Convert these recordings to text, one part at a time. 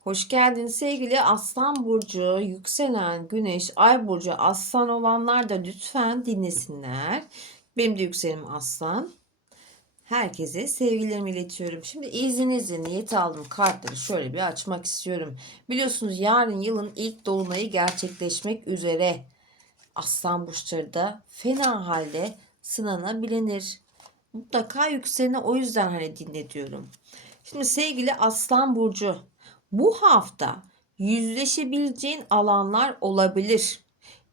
Hoş geldin sevgili Aslan Burcu, yükselen Güneş, Ay Burcu Aslan olanlar da lütfen dinlesinler. Benim de yükselenim Aslan. Herkese sevgilerimi iletiyorum. Şimdi izninizle niyet aldım kartları şöyle bir açmak istiyorum. Biliyorsunuz yarın yılın ilk dolunayı gerçekleşmek üzere. Aslan burçları da fena halde sınanabilir. Mutlaka yükselene o yüzden hani dinle diyorum. Şimdi sevgili Aslan Burcu bu hafta yüzleşebileceğin alanlar olabilir.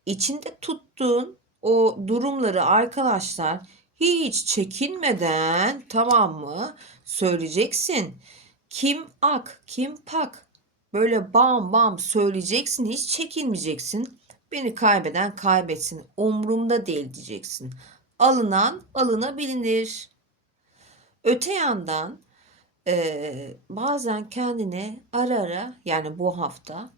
İçinde tuttuğun o durumları arkadaşlar hiç çekinmeden tamam mı söyleyeceksin. Kim ak, kim pak. Böyle bam bam söyleyeceksin, hiç çekinmeyeceksin. Beni kaybeden kaybetsin, umrumda değil diyeceksin. Alınan alınabilir. Öte yandan eee, bazen kendine ara ara yani bu hafta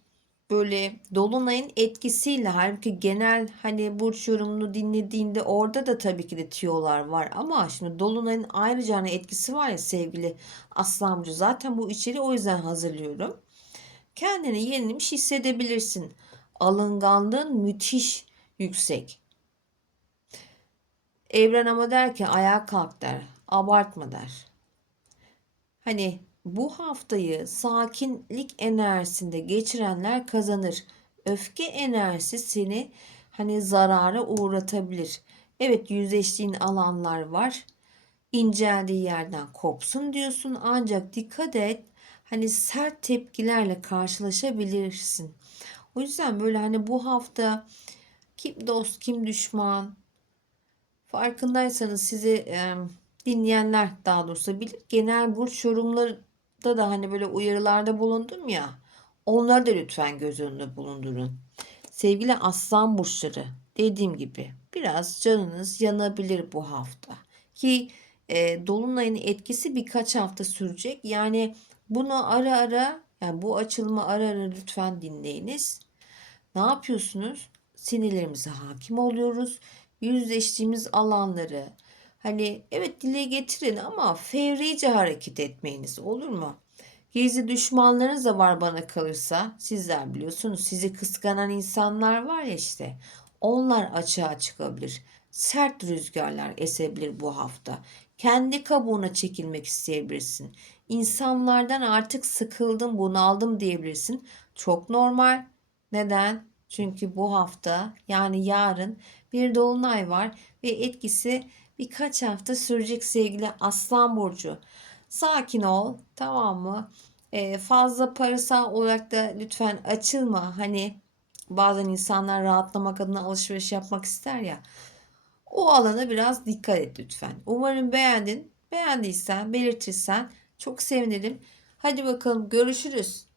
böyle dolunayın etkisiyle halbuki genel hani burç yorumunu dinlediğinde orada da tabii ki de tiyolar var ama şimdi dolunayın ayrıca hani etkisi var ya sevgili Aslan Burcu zaten bu içeriği o yüzden hazırlıyorum. Kendini yenilmiş hissedebilirsin. Alınganlığın müthiş yüksek. Evren ama der ki ayağa kalk der. Abartma der. Hani bu haftayı sakinlik enerjisinde geçirenler kazanır. Öfke enerjisi seni hani zarara uğratabilir. Evet yüzleştiğin alanlar var. İnceldiği yerden kopsun diyorsun ancak dikkat et. Hani sert tepkilerle karşılaşabilirsin. O yüzden böyle hani bu hafta kim dost kim düşman farkındaysanız sizi e, dinleyenler daha doğrusu bilir. Genel burç yorumlarında da hani böyle uyarılarda bulundum ya. Onları da lütfen göz önünde bulundurun. Sevgili aslan burçları dediğim gibi biraz canınız yanabilir bu hafta. Ki e, dolunayın etkisi birkaç hafta sürecek. Yani bunu ara ara yani bu açılımı ara ara lütfen dinleyiniz. Ne yapıyorsunuz? Sinirlerimize hakim oluyoruz. Yüzleştiğimiz alanları hani evet dile getirin ama fevrice hareket etmeyiniz olur mu? Gizli düşmanlarınız da var bana kalırsa. Sizler biliyorsunuz sizi kıskanan insanlar var ya işte. Onlar açığa çıkabilir. Sert rüzgarlar esebilir bu hafta. Kendi kabuğuna çekilmek isteyebilirsin. İnsanlardan artık sıkıldım, bunaldım diyebilirsin. Çok normal. Neden? Çünkü bu hafta yani yarın bir dolunay var ve etkisi birkaç hafta sürecek sevgili Aslan Burcu. Sakin ol tamam mı? Ee, fazla parasal olarak da lütfen açılma. Hani bazen insanlar rahatlamak adına alışveriş yapmak ister ya. O alana biraz dikkat et lütfen. Umarım beğendin. Beğendiysen belirtirsen çok sevinirim. Hadi bakalım görüşürüz.